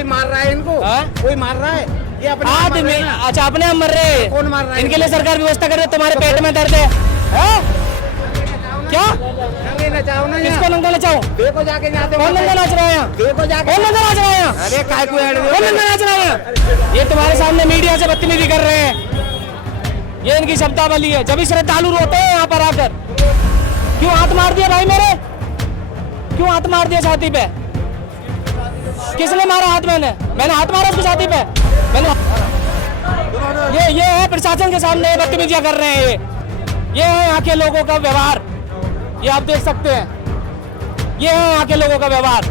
कोई मार रहा है इनको? कोई मार रहा है? ये अपने आदमी अच्छा अपने आप मर रहे हैं। कौन मार रहा है? इनके लिए सरकार व्यवस्था कर रही है। तुम्हारे पेट में दर्द है क्या? नंगे नचाओ ना। किसको नंगा नचाओ? देखो जाके जाते कौन नंगा नाच रहा है यहाँ? देखो जाके कौन नंगा नाच रहा है यहाँ? अरे काय को ऐड कौन नंगा नाच रहा है यहाँ? ये तुम्हारे सामने मीडिया से बदतमीजी कर रहे हैं। ये इनकी शब्दावली है। जब भी श्रद्धालु रोते हैं यहाँ पर आकर, क्यों हाथ मार दिया भाई मेरे? क्यों हाथ मार दिया छाती पे? किसने मारा हाथ? मैंने हाथ मारा उसकी छाती पे? मैंने ये है प्रशासन के सामने बदतमीजियां कर रहे हैं। ये है यहाँ के लोगों का व्यवहार। ये आप देख सकते हैं। ये है यहाँ के लोगों का व्यवहार।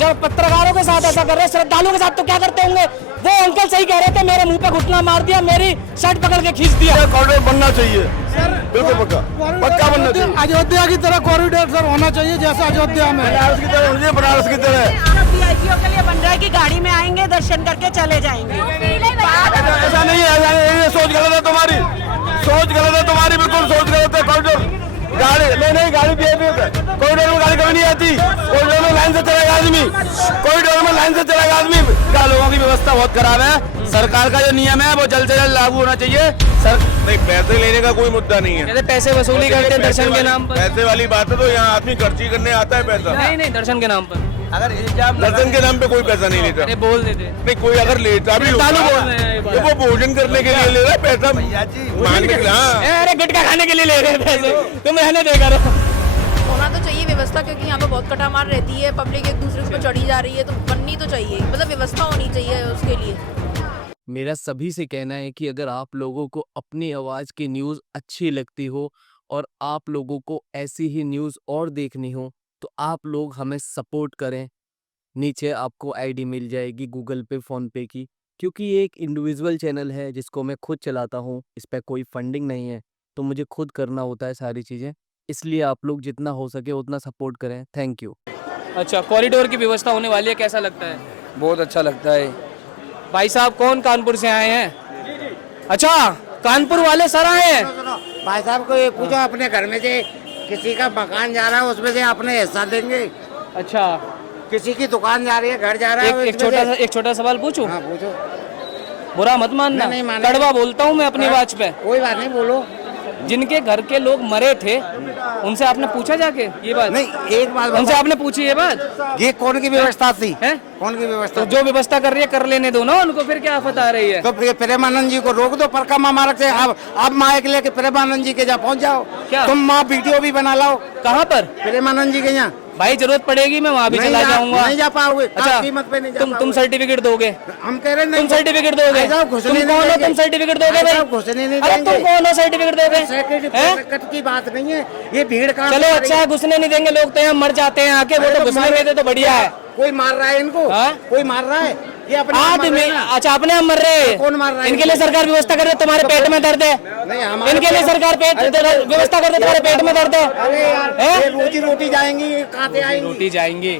जब पत्रकारों के साथ ऐसा कर रहे हैं, श्रद्धालुओं के साथ तो क्या करते होंगे? वो अंकल सही कह रहे थे, मेरे मुंह पे घुटना मार दिया, मेरी शर्ट पकड़ के खींच दिया। कॉरिडोर बनना चाहिए, बिल्कुल पक्का बनना चाहिए। अयोध्या की तरह कॉरिडोर सर होना चाहिए, जैसा अयोध्या में बनारस की तरह मुझे बनारस की तरह वीआईपीओ के लिए बन रहा है कि गाड़ी में आएंगे, दर्शन करके चले जाएंगे। ऐसा नहीं है। ये सोच गलत है तुम्हारी, सोच गलत है तुम्हारी, बिल्कुल सोच गलत है। कॉरिडोर गाड़ी नहीं गाड़ी कॉरिडोर में गाड़ी कभी नहीं आती। कॉरिडोर में लाइन से चलेगा आदमी, कॉरिडोर में लाइन से चलेगा आदमी। लोगों की व्यवस्था बहुत खराब है। सरकार का जो नियम है वो जल्द से जल्द लागू होना चाहिए। नहीं, पैसे लेने का कोई मुद्दा नहीं है। पैसे वसूली करते हैं दर्शन के नाम पर। पैसे वाली बात है तो यहाँ आदमी खर्ची करने आता है पैसा। नहीं दर्शन के नाम पर। अगर इल्जाम दर्शन के नाम पे कोई पैसा नहीं लेता। अरे बोल देते। नहीं, कोई अगर लेता भी होगा तो वो भोजन करने के लिए ले रहा है पैसा, मांगने के लिए। हाँ, अरे गुटखा खाने के लिए ले रहे हैं पैसे। तुम रहने देगा रहो। होना तो चाहिए व्यवस्था, क्योंकि यहाँ पे बहुत कटामार रहती है, पब्लिक एक दूसरे के ऊपर चढ़ी जा रही है, तो बननी तो चाहिए, मतलब व्यवस्था होनी चाहिए उसके लिए। मेरा सभी से कहना है कि अगर आप लोगों को अपनी आवाज़ की न्यूज़ अच्छी लगती हो और आप लोगों को ऐसी ही न्यूज़ और देखनी हो तो आप लोग हमें सपोर्ट करें। नीचे आपको आईडी मिल जाएगी गूगल पे, फ़ोन पे की, क्योंकि ये एक इंडिविजुअल चैनल है जिसको मैं खुद चलाता हूँ। इस पर कोई फंडिंग नहीं है, तो मुझे खुद करना होता है सारी चीज़ें। इसलिए आप लोग जितना हो सके उतना सपोर्ट करें। Thank you. अच्छा, कॉरिडोर की व्यवस्था होने वाली है, कैसा लगता है? बहुत अच्छा लगता है। भाई साहब कौन कानपुर से आए हैं? अच्छा, कानपुर वाले सर आए हैं। भाई साहब को ये पूछो, अपने घर में से किसी का मकान जा रहा है उसमें से अपने हिस्सा देंगे। अच्छा, किसी की दुकान जा रही है, घर जा रहा है, एक छोटा सवाल पूछूं? हाँ पूछो। बुरा मत मानना, नहीं मानेंगे। कड़वा बोलता हूँ मैं अपनी आवाज पे। कोई बात नहीं, बोलो। जिनके घर के लोग मरे थे उनसे आपने पूछा जाके ये बात? नहीं, एक बात उनसे आपने पूछी ये बात? ये कौन की व्यवस्था थी? है कौन की व्यवस्था? तो जो व्यवस्था कर रही है कर लेने दो ना उनको, फिर क्या आफत आ रही है? तो प्रेमानंद जी को रोक दो परक्रमा मार्ग से। अब माइक लेके प्रेमानंद जी के जहाँ पहुँच जाओ। क्या? तुम वहाँ वीडियो भी बना लाओ। कहाँ पर? प्रेमानंद जी के यहाँ। भाई जरूरत पड़ेगी मैं वहाँ भी चला जाऊंगा। नहीं जा पाओगे। अच्छा, कीमत पे नहीं जा तुम पाओगे। सर्टिफिकेट दोगे? हम कह रहे नहीं। तुम सर्टिफिकेट दोगे? तुम कौन हो? तुम सर्टिफिकेट दोगे भाई? घुसने नहीं अरे तुम कौन हो सर्टिफिकेट दोगे? सर्टिफिकेट की बात नहीं है, ये भीड़ का। चलो अच्छा है, घुसने नहीं देंगे लोग तो यहाँ मर जाते हैं आके, वो तो घुसने देते तो बढ़िया है। कोई मार रहा है इनको? कोई मार रहा है? ये अपने आदमी अच्छा अपने आप मर रहे हैं। कौन मार रहा है? इनके लिए सरकार व्यवस्था कर रही है। तुम्हारे पेट में दर्द है? नहीं, इनके लिए सरकार व्यवस्था कर रही है। तुम्हारे पेट में दर्द है? अरे यार, रोटी रोटी जाएंगी, खाते आएंगी। रोटी जाएंगी,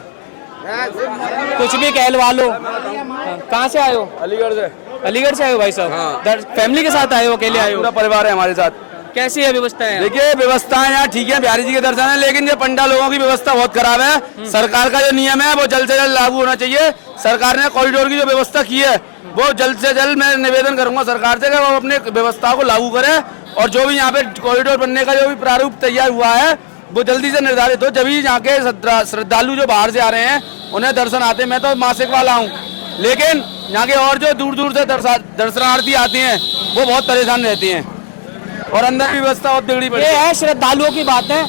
कुछ भी कहलवा लो। कहाँ से आए हो? अलीगढ़ से। अलीगढ़ से आए हो भाई साहब? फैमिली के साथ आए हो, अकेले आए हो? पूरा परिवार है हमारे साथ। कैसी है व्यवस्था है? देखिए व्यवस्था यहाँ ठीक है, बिहारी जी के दर्शन है, लेकिन ये पंडा लोगों की व्यवस्था बहुत खराब है। सरकार का जो नियम है वो जल्द से जल्द लागू होना चाहिए। सरकार ने कॉरिडोर की जो व्यवस्था की है वो जल्द से जल्द, मैं निवेदन करूंगा सरकार से कि वो अपने व्यवस्था को लागू करे और जो भी यहाँ पे कॉरिडोर बनने का जो भी प्रारूप तैयार हुआ है वो जल्दी से निर्धारित हो। जब भी यहाँ के श्रद्धालु जो बाहर से आ रहे हैं उन्हें दर्शन आते हैं। मैं तो मासिक वाला हूँ, लेकिन यहाँ के और जो दूर दूर से दर्शनार्थी आते हैं वो बहुत परेशान रहते हैं और अंदर की व्यवस्था बहुत बिगड़ी पड़ी ये है श्रद्धालुओं की बात है,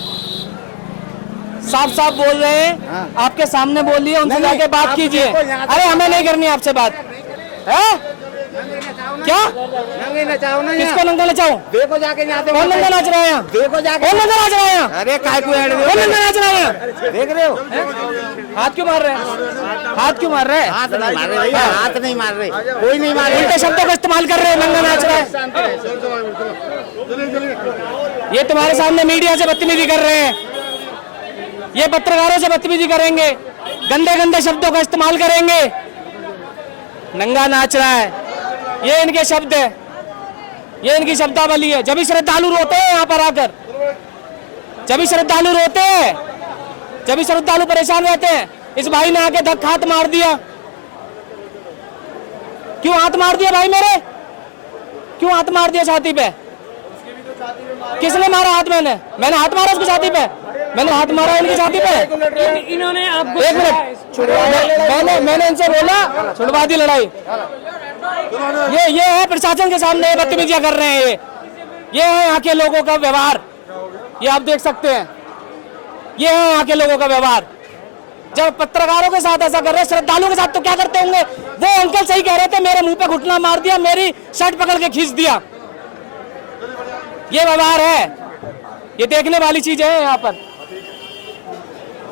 साफ साफ बोल रहे हैं। आपके सामने बोलिए, उनसे जाके बात कीजिए। अरे हमें नहीं करनी आपसे बात है। क्या नंगे नचाओ ना। किसको नंगा नचाओ? देखो जाके जाते। कौन नंगा नाच रहा है यहाँ? देखो जाके। कौन नंगा नाच रहा है यहाँ? अरे काय को ऐड कौन नंगा नाच रहा है यहाँ? देख रहे हो? हाथ क्यों मार रहे हैं? हाथ क्यों मार रहे हैं? हाथ नहीं मार रहे भैया, हाथ नहीं मार रहे, कोई नहीं मार रहे। उल्टे शब्दों का इस्तेमाल कर रहे हैं, नंगा नाच रहा है। ये तुम्हारे सामने मीडिया से बदतमीजी कर रहे हैं, ये पत्रकारों से बदतमीजी करेंगे, गंदे गंदे शब्दों का इस्तेमाल करेंगे। नंगा नाच रहा है, ये इनके शब्द है, ये इनकी शब्दावली है। जब भी श्रद्धालु रोते हैं यहाँ पर आकर, जब भी श्रद्धालु रोते हैं, जब भी श्रद्धालु परेशान रहते हैं। इस भाई ने आके धक्का हाथ मार दिया, क्यों हाथ मार दिया भाई मेरे? क्यों हाथ मार दिया छाती पे? किसने मारा हाथ? मैंने हाथ मारा उसकी छाती पे? मैंने हाथ मारा इनकी छाती पे? इन्होंने आपको एक मिनट, मैंने इनसे बोला छुड़वा दी लड़ाई। ये है प्रशासन के सामने बदतमीजियां कर रहे हैं। ये है यहाँ के लोगों का व्यवहार, ये आप देख सकते हैं। ये है यहाँ के लोगों का व्यवहार। जब पत्रकारों के साथ ऐसा कर रहे हैं, श्रद्धालुओं के साथ तो क्या करते होंगे? वो अंकल सही कह रहे थे, मेरे मुंह पे घुटना मार दिया, मेरी शर्ट पकड़ के खींच दिया। ये व्यवहार है, ये देखने वाली चीज है यहाँ पर।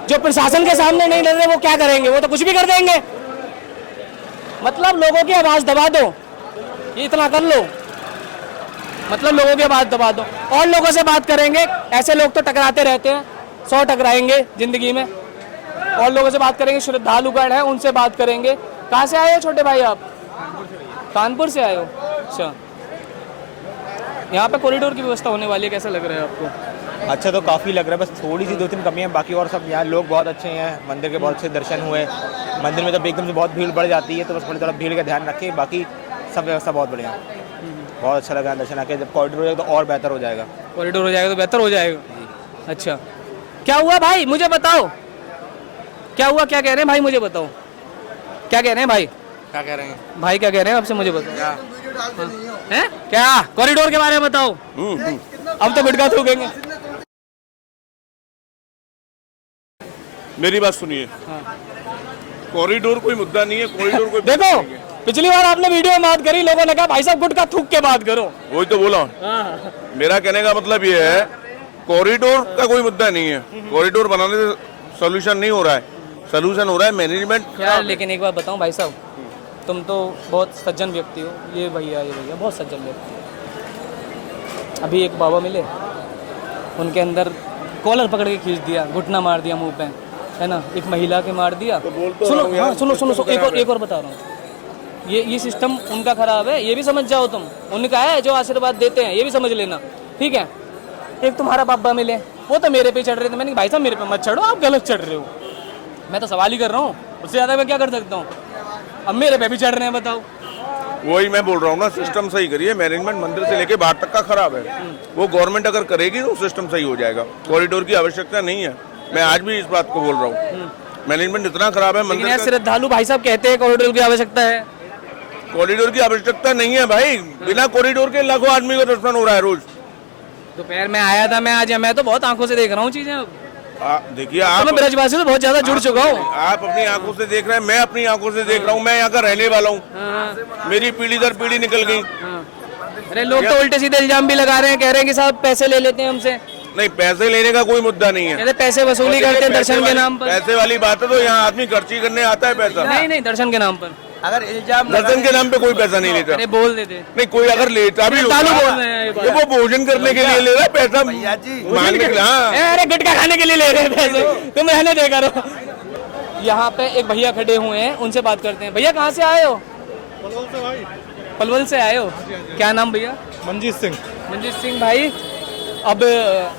जो प्रशासन के सामने नहीं लड़ रहे वो क्या करेंगे? वो तो कुछ भी कर देंगे। मतलब लोगों की आवाज दबा दो, ये इतना कर लो, मतलब लोगों की आवाज दबा दो। और लोगों से बात करेंगे, ऐसे लोग तो टकराते रहते हैं, 100 टकराएंगे जिंदगी में। और लोगों से बात करेंगे, श्रद्धालुगण है उनसे बात करेंगे। कहाँ से आए हो छोटे भाई आप? कानपुर से आए हो? अच्छा, यहाँ पे कॉरिडोर की व्यवस्था होने वाली है, कैसा लग रहा है आपको? अच्छा तो काफ़ी लग रहा है, बस थोड़ी सी 2-3 कमियां हैं, बाकी और सब यहाँ लोग बहुत अच्छे हैं, मंदिर के बहुत अच्छे दर्शन हुए। मंदिर में जब एकदम से बहुत भीड़ बढ़ जाती है तो बस थोड़ा भीड़ का ध्यान रखें, बाकी सब व्यवस्था बहुत बढ़िया, बहुत अच्छा लगा दर्शन आके। जब कॉरिडोर हो जाएगा तो और बेहतर हो जाएगा। कॉरिडोर हो जाएगा तो बेहतर हो जाएगा। अच्छा, क्या हुआ भाई मुझे बताओ, क्या हुआ? क्या कह रहे हैं भाई मुझे बताओ, क्या कह रहे हैं भाई? क्या कह रहे हैं भाई क्या कह रहे हैं आपसे मुझे बताओ? हैं? क्या कॉरिडोर के बारे में बताओ? अब तो गुटखा थूकेंगे। मेरी बात सुनिए, कॉरिडोर कोई मुद्दा नहीं है, कॉरिडोर कोई देखो पिछली बार आपने वीडियो में बात करी, लोगों ने कहा भाई साहब गुटखा थूक के बात करो। वही तो बोला। मेरा कहने का मतलब ये है, कॉरिडोर का कोई मुद्दा नहीं है। कॉरिडोर बनाने से सोल्यूशन नहीं हो रहा है, सोल्यूशन हो रहा है मैनेजमेंट। यार लेकिन एक बात बताऊं भाई साहब, तुम तो बहुत सज्जन व्यक्ति हो, ये भैया बहुत सज्जन व्यक्ति हो। अभी एक बाबा मिले, उनके अंदर कॉलर पकड़ के खींच दिया, घुटना मार दिया मुंह पे, है ना, एक महिला के मार दिया। सुनो हाँ, सुनो एक और बता रहा हूँ, ये सिस्टम उनका खराब है, ये भी समझ जाओ तुम। उनका है जो आशीर्वाद देते हैं, ये भी समझ लेना, ठीक है। एक तुम्हारा बाबा मिले, वो तो मेरे पे चढ़ रहे थे, मैंने भाई साहब मेरे पे मत चढ़ो, आप गलत चढ़ रहे हो। मैं तो सवाल ही कर रहा हूँ, उससे ज़्यादा मैं क्या कर सकता हूँ? अब मेरे पे भी चढ़ रहे हैं, बताओ। वही मैं बोल रहा हूँ ना, सिस्टम सही करिए। मैनेजमेंट मंदिर से लेके बाहर तक का खराब है, वो गवर्नमेंट अगर करेगी तो सिस्टम सही हो जाएगा। कॉरिडोर की आवश्यकता नहीं है, मैं आज भी इस बात को बोल रहा हूँ। मैनेजमेंट इतना खराब है मंदिर का। श्रद्धालु भाई साहब कहते हैं कॉरिडोर की आवश्यकता है। कॉरिडोर की आवश्यकता नहीं है भाई, बिना कॉरिडोर के लाखों आदमी का दर्शन हो रहा है रोज। दोपहर में आया था मैं, आज मैं तो बहुत आंखों से देख रहा हूँ चीजें। देखिए आप, मैं ब्रजवासी से बहुत ज्यादा जुड़ चुका हूँ। आप अपनी आंखों से देख रहे हैं, मैं अपनी आंखों से देख रहा हूँ। मैं यहाँ का रहने वाला हूँ, मेरी पीढ़ी दर पीढ़ी निकल गई। अरे लोग तो उल्टे सीधे इल्जाम भी लगा रहे हैं, कह रहे हैं कि साहब पैसे ले लेते हैं हमसे। नहीं, पैसे लेने का कोई मुद्दा नहीं है, कहते पैसे वसूली करते हैं दर्शन के नाम पर। पैसे वाली बात है तो यहाँ आदमी खर्ची करने आता है पैसा। नहीं, दर्शन के नाम पर। अगर इल्जाम दर्शन के नाम पे कोई पैसा नहीं लेता। अरे बोल देते नहीं, कोई अगर लेता भी होगा, बोल रहे हैं, ये वो भोजन करने के लिए ले रहा है पैसा, मांगने के लिए। हाँ, अरे गुटखा खाने के लिए ले रहे हैं पैसे, तुम रहने दे करो। यहाँ पे एक भैया खड़े हुए हैं, उनसे बात करते हैं। भैया कहाँ से आए हो? पलवल से आए हो? क्या नाम भैया? मंजीत सिंह। मंजीत सिंह भाई, अब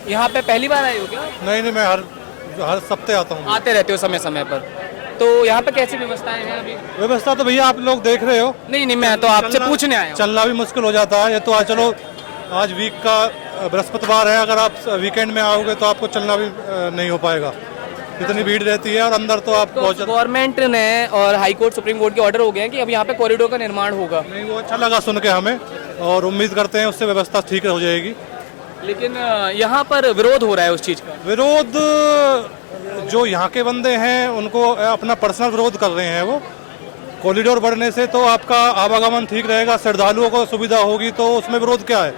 यहाँ पे पहली बार आए हो क्या? नहीं, मैं हर सप्ताह आता हूँ। आते रहते हो समय समय पर? तो यहाँ पे कैसी व्यवस्थाएं हैं अभी? व्यवस्था तो भैया आप लोग देख रहे हो। नहीं, मैं तो आपसे पूछने आया हूँ। चलना भी मुश्किल हो जाता है। ये तो चलो आज वीक का बृहस्पतिवार है, अगर आप वीकेंड में आओगे तो आपको चलना भी नहीं हो पाएगा, इतनी भीड़ रहती है। और अंदर तो आप गवर्नमेंट ने और हाई कोर्ट सुप्रीम कोर्ट के ऑर्डर हो गए हैं कि अब यहाँ पे कॉरिडोर का निर्माण होगा। नहीं, वो अच्छा लगा सुन के हमें, और उम्मीद करते हैं उससे व्यवस्था ठीक हो जाएगी। लेकिन यहाँ पर विरोध हो रहा है उस चीज़ का। विरोध जो यहाँ के बंदे हैं उनको अपना पर्सनल विरोध कर रहे हैं। वो कॉरिडोर बढ़ने से तो आपका आवागमन ठीक रहेगा, श्रद्धालुओं को सुविधा होगी, तो उसमें विरोध क्या है?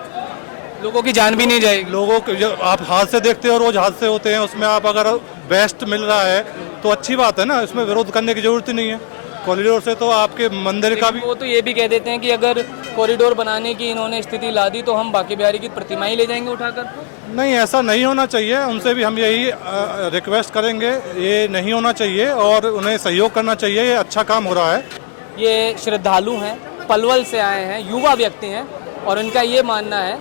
लोगों की जान भी नहीं जाएगी। लोगों के जो आप हादसे देखते हो, रोज हादसे होते हैं, उसमें आप अगर बेस्ट मिल रहा है तो अच्छी बात है ना, इसमें विरोध करने की जरूरत ही नहीं है। कॉरिडोर से तो आपके मंदिर का भी, वो तो ये भी कह देते हैं कि अगर कॉरिडोर बनाने की इन्होंने स्थिति ला दी तो हम बाकी बिहारी की प्रतिमा ही ले जाएंगे उठाकर। नहीं, ऐसा नहीं होना चाहिए। उनसे भी हम यही रिक्वेस्ट करेंगे, ये नहीं होना चाहिए और उन्हें सहयोग करना चाहिए। ये अच्छा काम हो रहा है। ये श्रद्धालु हैं, पलवल से आए हैं, युवा व्यक्ति हैं, और इनका ये मानना है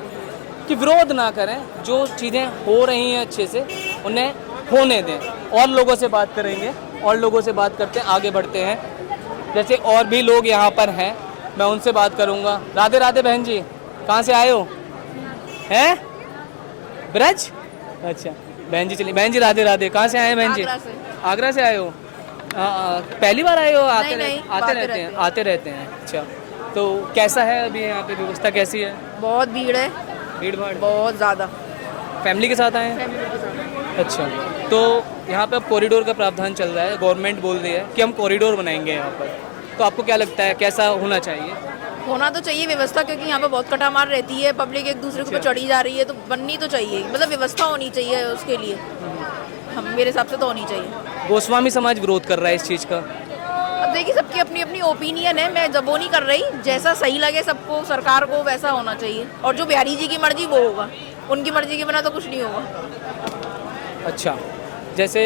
कि विरोध ना करें, जो चीज़ें हो रही हैं अच्छे से उन्हें होने दें। और लोगों से बात करेंगे, और लोगों से बात करते हैं, आगे बढ़ते हैं। जैसे और भी लोग यहाँ पर हैं, मैं उनसे बात करूंगा। राधे राधे बहन जी, कहाँ से आए हो? हैं? ब्रज? अच्छा बहन जी चलिए। बहन जी राधे राधे, कहाँ से आए हैं बहन जी? आगरा से। आगरा से आए हो? पहली बार आए हो? आते नहीं, आते रहते हैं। अच्छा, तो कैसा है अभी यहाँ पे, व्यवस्था कैसी है? बहुत भीड़ है, भीड़ भाड़? बहुत ज़्यादा। फैमिली के साथ आए हैं? अच्छा, तो यहाँ पे अब कॉरिडोर का प्रावधान चल रहा है। गवर्नमेंट बोल रही है कि हम कॉरिडोर बनाएंगे यहाँ पर, तो आपको क्या लगता है कैसा होना चाहिए? होना तो चाहिए व्यवस्था, क्योंकि यहाँ पे बहुत कटामार रहती है, पब्लिक एक दूसरे के ऊपर चढ़ी जा रही है, तो बननी तो चाहिए, मतलब व्यवस्था होनी चाहिए उसके लिए। हम मेरे हिसाब से तो होनी चाहिए। गोस्वामी समाज विरोध कर रहा है इस चीज़ का। अब देखिए सबकी अपनी अपनी ओपिनियन है, मैं जब वो नहीं कर रही, जैसा सही लगे सबको, सरकार को, वैसा होना चाहिए। और जो बिहारी जी की मर्जी वो होगा, उनकी मर्जी के बिना तो कुछ नहीं होगा। अच्छा, जैसे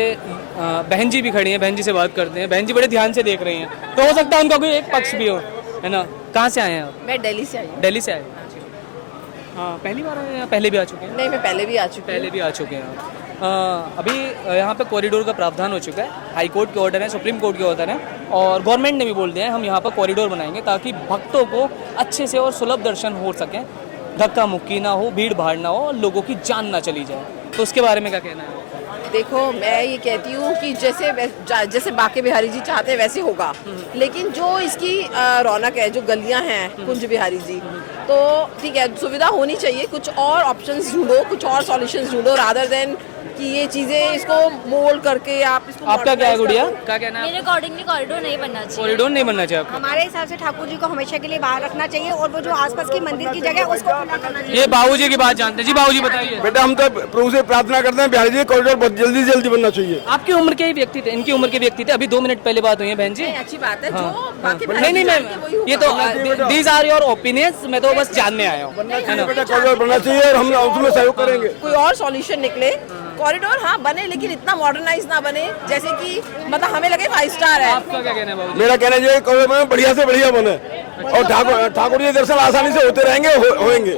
बहन जी भी खड़ी हैं, बहन जी से बात करते हैं। बहन जी बड़े ध्यान से देख रही हैं, तो हो सकता है उनका कोई एक पक्ष भी हो, है ना? कहाँ से आए हैं आप? मैं दिल्ली से आई हूँ। दिल्ली से आए? हाँ, पहली बार आए हैं या पहले भी आ चुके हैं? नहीं, मैं पहले भी आ चुकी हूँ। पहले भी आ चुके हैं आप। अभी यहाँ पे कॉरिडोर का प्रावधान हो चुका है। हाई कोर्ट के ऑर्डर है, सुप्रीम कोर्ट के ऑर्डर है, और गवर्नमेंट ने भी बोल दिया है हम यहाँ पर कॉरिडोर बनाएंगे ताकि भक्तों को अच्छे से और सुलभ दर्शन हो सकें, धक्का मुक्की ना हो, भीड़ भाड़ ना हो, और लोगों की जान ना चली जाए। तो उसके बारे में क्या कहना है? देखो, मैं ये कहती हूँ कि जैसे बाके बिहारी जी चाहते हैं वैसे होगा, लेकिन जो इसकी रौनक है, जो गलियां हैं कुंज बिहारी जी, तो ठीक है, सुविधा होनी चाहिए। कुछ और ऑप्शंस ढूंढो, कुछ और सॉल्यूशंस ढूंढो, रादर देन कि ये चीजें इसको मोल्ड करके आप इसको। आपका क्या है गुड़िया, क्या कहना है? मेरे अकॉर्डिंगली कॉरिडोर नहीं बनना चाहिए। कॉरिडोर नहीं बनना चाहिए आपको? हमारे हिसाब से ठाकुर जी को हमेशा के लिए बाहर रखना चाहिए, और वो जो आसपास की मंदिर की जगह है उसको खुला करना चाहिए। ये बाबूजी की बात जानते हैं जी। बाबूजी बताइए। बेटा हम तो प्रभु से प्रार्थना करते हैं बिहारी जी कॉरिडोर बहुत जल्दी से जल्दी बनना चाहिए। आपकी उम्र के ही व्यक्ति थे, इनकी उम्र के व्यक्ति थे। अभी 2 मिनट पहले बात हुई है बहन जी। अच्छी बात है। हाँ, जो बाकी नहीं मैम, ये तो दीज आर योर ओपिनियंस, मैं तो बस जानने आया हूँ। बेटा कॉरिडोर बनना चाहिए और हम उसमें सहयोग करेंगे। कोई और सॉल्यूशन निकले। कॉरिडोर हाँ बने, लेकिन इतना मॉडर्नाइज ना बने जैसे कि मतलब हमें लगे 5 स्टार है। आपका क्या कहना है बाबूजी? मेरा कहना है कॉरिडोर बने, बढ़िया से बढ़िया बने, और ठाकुर जी दर्शन आसानी से होते रहेंगे, होंगे।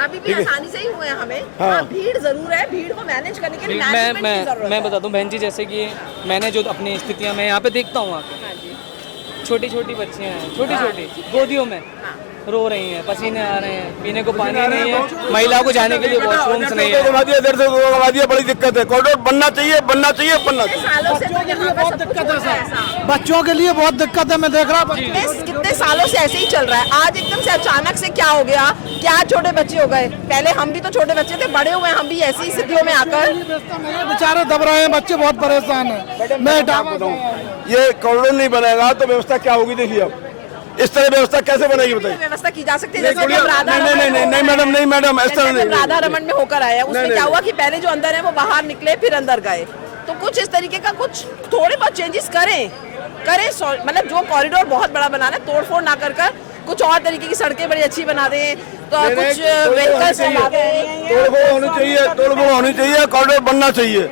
अभी भी आसानी से ही हुए हैं हमें। हाँ, भीड़ जरूर है, भीड़ को मैनेज करने के लिए मैनेजमेंट की जरूरत है। मैं बता दूं बहन जी, जैसे कि मैंने जो अपनी स्थितियां मैं यहाँ पे देखता हूँ, छोटी छोटी बच्चियाँ हैं, छोटी छोटी गोदियों में रो रही हैं, पसीने आ रहे हैं, पीने को पानी नहीं है, महिलाओं को जाने के लिए वॉशरूम्स नहीं है। बड़ी दिक्कत है। कॉरिडोर बनना चाहिए, बनना चाहिए, बनना चाहिए। सालों से तो यहाँ बहुत दिक्कत है सर, बच्चों के लिए बहुत दिक्कत है। मैं देख रहा हूँ कितने सालों से ऐसे ही चल रहा है। आज एकदम से अचानक से क्या हो गया, क्या छोटे बच्चे हो गए। पहले हम भी तो छोटे बच्चे थे, बड़े हुए हम भी ऐसी स्थितियों में आकर। बेचारे दब रहे हैं, बच्चे बहुत परेशान है। मैं ये कॉरिडोर नहीं बनेगा तो व्यवस्था क्या होगी? देखिए अब इस तरह व्यवस्था कैसे बनेगी बताइए? व्यवस्था की जा सकती है जैसे कि नहीं मैडम इस तरह नहीं। राधा रमन में होकर आया, उसमें क्या हुआ कि पहले जो अंदर है वो बाहर निकले, फिर अंदर गए। तो कुछ इस तरीके का कुछ थोड़े बहुत चेंजेस करें, मतलब जो कॉरिडोर बहुत बड़ा बनाना है, तोड़फोड़ ना कर कुछ और तरीके की सड़कें बड़ी अच्छी बना दें, तो कुछ व्हीकल्स चला दें। तोड़फोड़ होनी चाहिए, कॉरिडोर बनना चाहिए,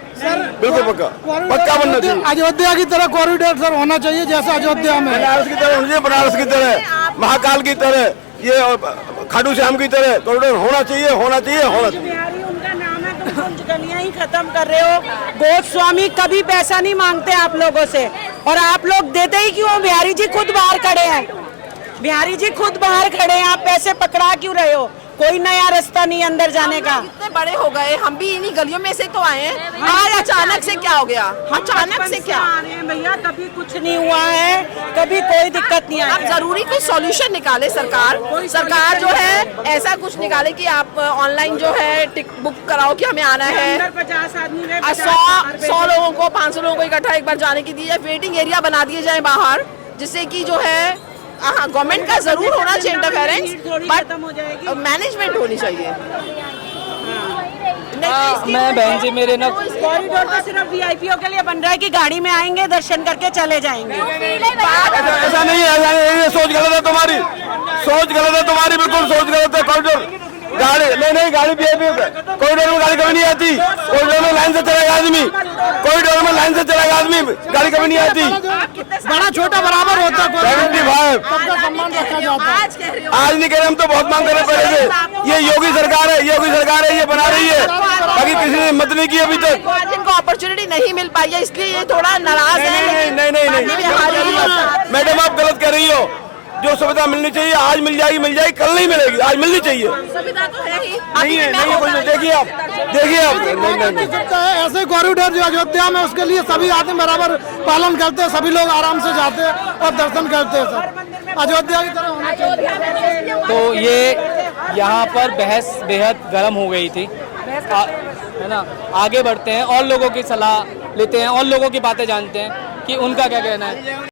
बिल्कुल पक्का बनना चाहिए। अयोध्या की तरह कॉरिडोर सर होना चाहिए, जैसा अयोध्या में बनारस की तरह होना चाहिए, बनारस की तरह, महाकाल की तरह, ये खाटू श्याम की तरह कॉरिडोर होना चाहिए, होना चाहिए, होना चाहिए। उनका नाम है, तुम कुछ गलियां ही खत्म कर रहे हो। गोस्वामी कभी पैसा नहीं मांगते आप लोगों से, और आप लोग देते ही क्यों? बिहारी जी खुद बाहर खड़े हैं, बिहारी जी खुद बाहर खड़े हैं, आप पैसे पकड़ा क्यों रहे हो? कोई नया रास्ता नहीं अंदर जाने का। इतने बड़े हो गए, हम भी इन्हीं गलियों में से तो आए हैं। आज अचानक से क्या हो गया? अचानक से क्या? भैया कभी कुछ नहीं हुआ है, कभी कोई दिक्कत नहीं आई। अब जरूरी कोई सॉल्यूशन निकाले सरकार जो है, ऐसा कुछ निकाले कि आप ऑनलाइन जो है टिकट बुक कराओ कि हमें आना है। 50 आदमी 100 लोगों को, 500 लोगों को इकट्ठा एक बार जाने की दी जाए, वेटिंग एरिया बना दिए जाए बाहर, जिससे कि जो है गवर्नमेंट का जरूर होना चाहिए इंटरफेरेंस, बट मैनेजमेंट होनी चाहिए। मैं बहन जी मेरे ना कॉरिडोर तो सिर्फ वीआईपीओ के लिए बन रहा है कि गाड़ी में आएंगे, दर्शन करके चले जाएंगे। ऐसा नहीं है, ये सोच गलत है तुम्हारी, सोच गलत है तुम्हारी, बिल्कुल सोच गलत है। कॉरिडोर गाड़ी नहीं गाड़ी कॉरिडोर में गाड़ी कभी नहीं आती, कॉरिडोर में लाइन से चलेगा आदमी, कॉरिडोर में लाइन से चलेगा आदमी, गाड़ी कभी नहीं आती। बड़ा छोटा बराबर होता है, 75 सम्मान रखा जाता है। आज नहीं कह रहे, हम तो बहुत मांग कर रहे पहले से। ये योगी सरकार है, योगी सरकार है, ये बना रही है, बाकी किसी ने मत नहीं की अभी तक। आज इनको अपॉर्चुनिटी नहीं मिल पाई है, इसलिए ये थोड़ा नाराज है। नहीं मैडम आप गलत कह रही हो, जो सुविधा मिलनी चाहिए आज मिल जाएगी, कल नहीं मिलेगी, आज मिलनी चाहिए। सुविधा तो है ही, नहीं है कोई, देखिए आप ऐसे कॉरिडोर जो अयोध्या में, उसके लिए सभी आदमी बराबर पालन करते हैं, सभी लोग आराम से जाते हैं और दर्शन करते हैं। सर अयोध्या की तरह होना चाहिए। तो ये यहाँ पर बहस बेहद गर्म हो गई थी, है ना। आगे बढ़ते हैं और लोगों की सलाह लेते हैं और लोगों की बातें जानते हैं कि उनका क्या कहना है।